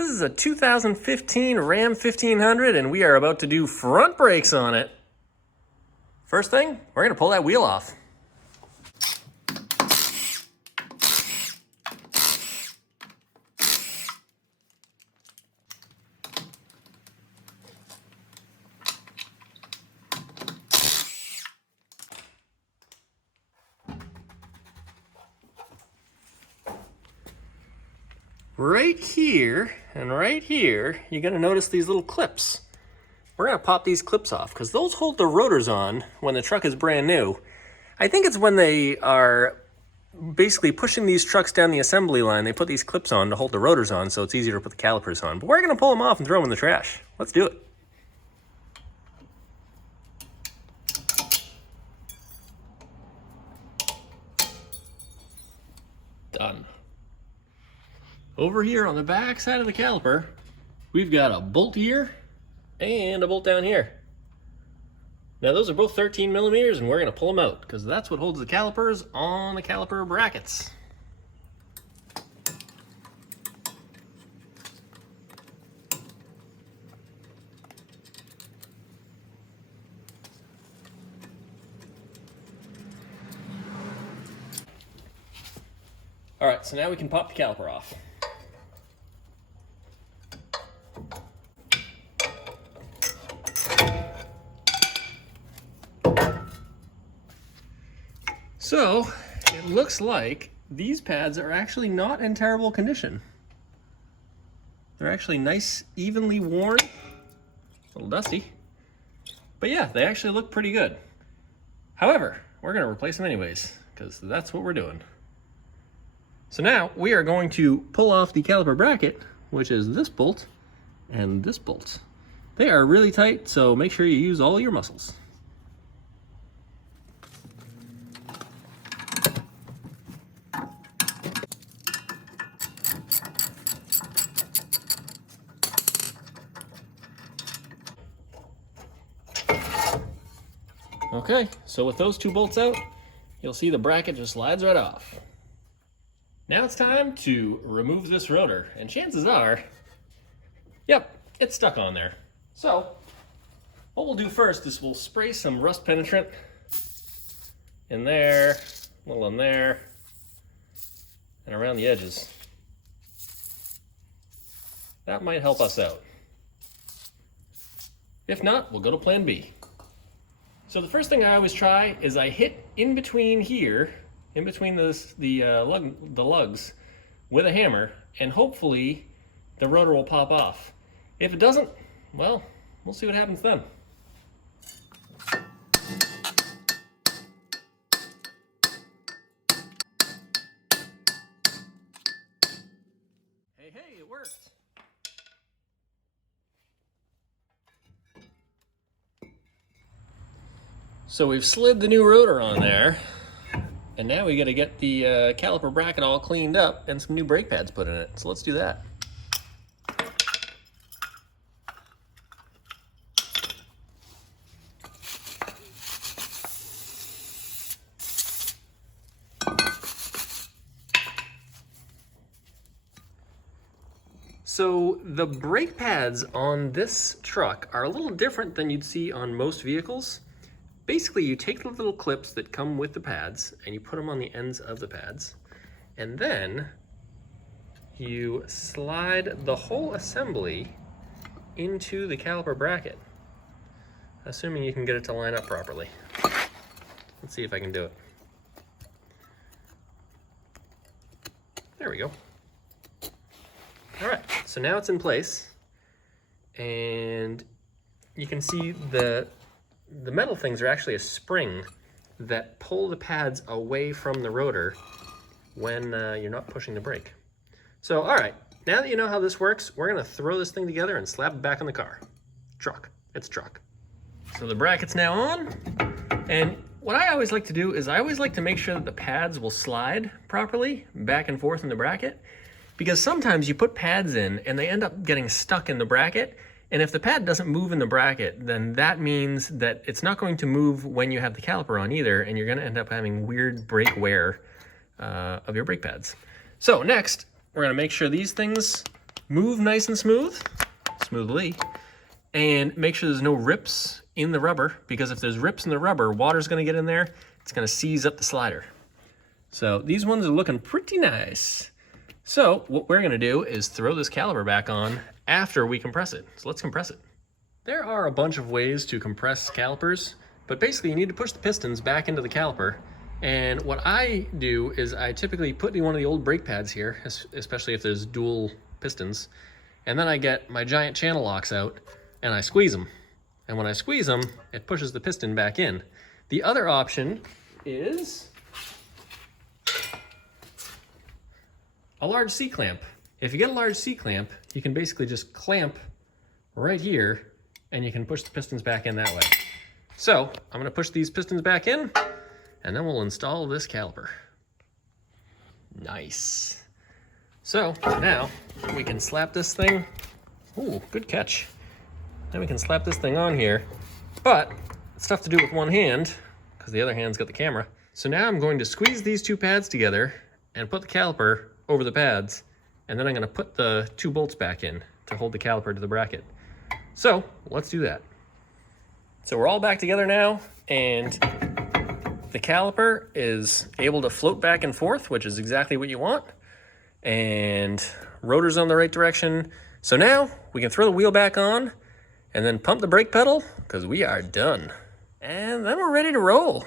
This is a 2015 Ram 1500 and we are about to do front brakes on it. First thing, we're going to pull that wheel off. Right here and right here, you're going to notice these little clips. We're going to pop these clips off because those hold the rotors on when the truck is brand new. I think it's when they are basically pushing these trucks down the assembly line, they put these clips on to hold the rotors on so it's easier to put the calipers on. But we're going to pull them off and throw them in the trash. Let's do it. Done. Over here on the back side of the caliper, we've got a bolt here and a bolt down here. Now those are both 13 millimeters and we're going to pull them out because that's what holds the calipers on the caliper brackets. All right, so now we can pop the caliper off. So, it looks like these pads are actually not in terrible condition. They're actually nice, evenly worn, a little dusty, but yeah, they actually look pretty good. However, we're going to replace them anyways, because that's what we're doing. So now, we are going to pull off the caliper bracket, which is this bolt and this bolt. They are really tight, so make sure you use all your muscles. Okay, so with those two bolts out, you'll see the bracket just slides right off. Now it's time to remove this rotor, and chances are, yep, it's stuck on there. So, what we'll do first is we'll spray some rust penetrant in there, a little in there, and around the edges. That might help us out. If not, we'll go to plan B. So the first thing I always try is I hit in between here, in between the lugs with a hammer, and hopefully the rotor will pop off. If it doesn't, well, we'll see what happens then. Hey, it worked. So we've slid the new rotor on there, and now we got to get the caliper bracket all cleaned up and some new brake pads put in it. So let's do that. So the brake pads on this truck are a little different than you'd see on most vehicles. Basically, you take the little clips that come with the pads and you put them on the ends of the pads, and then you slide the whole assembly into the caliper bracket, assuming you can get it to line up properly. Let's see if I can do it. There we go. All right, so now it's in place, and you can see the metal things are actually a spring that pull the pads away from the rotor when you're not pushing the brake. So, all right, now that you know how this works, we're gonna throw this thing together and slap it back on the car. Truck, it's truck. So the bracket's now on, and what I always like to do is I always like to make sure that the pads will slide properly back and forth in the bracket, because sometimes you put pads in and they end up getting stuck in the bracket. And if the pad doesn't move in the bracket, then that means that it's not going to move when you have the caliper on either, and you're going to end up having weird brake wear of your brake pads. So next, we're going to make sure these things move nice and smoothly, and make sure there's no rips in the rubber, because if there's rips in the rubber, water's gonna get in there, it's gonna seize up the slider. So these ones are looking pretty nice. So what we're gonna do is throw this caliper back on after we compress it. So let's compress it. There are a bunch of ways to compress calipers, but basically you need to push the pistons back into the caliper. And what I do is I typically put in one of the old brake pads here, especially if there's dual pistons, and then I get my giant channel locks out and I squeeze them. And when I squeeze them, it pushes the piston back in. The other option is a large C-clamp. If you get a large C-clamp, you can basically just clamp right here and you can push the pistons back in that way. So I'm gonna push these pistons back in and then we'll install this caliper. Nice. So now we can slap this thing. Ooh, good catch. Then we can slap this thing on here, but it's tough to do with one hand because the other hand's got the camera. So now I'm going to squeeze these two pads together and put the caliper over the pads, and then I'm gonna put the two bolts back in to hold the caliper to the bracket. So let's do that. So we're all back together now, and the caliper is able to float back and forth, which is exactly what you want. And rotor's on the right direction. So now we can throw the wheel back on and then pump the brake pedal because we are done. And then we're ready to roll.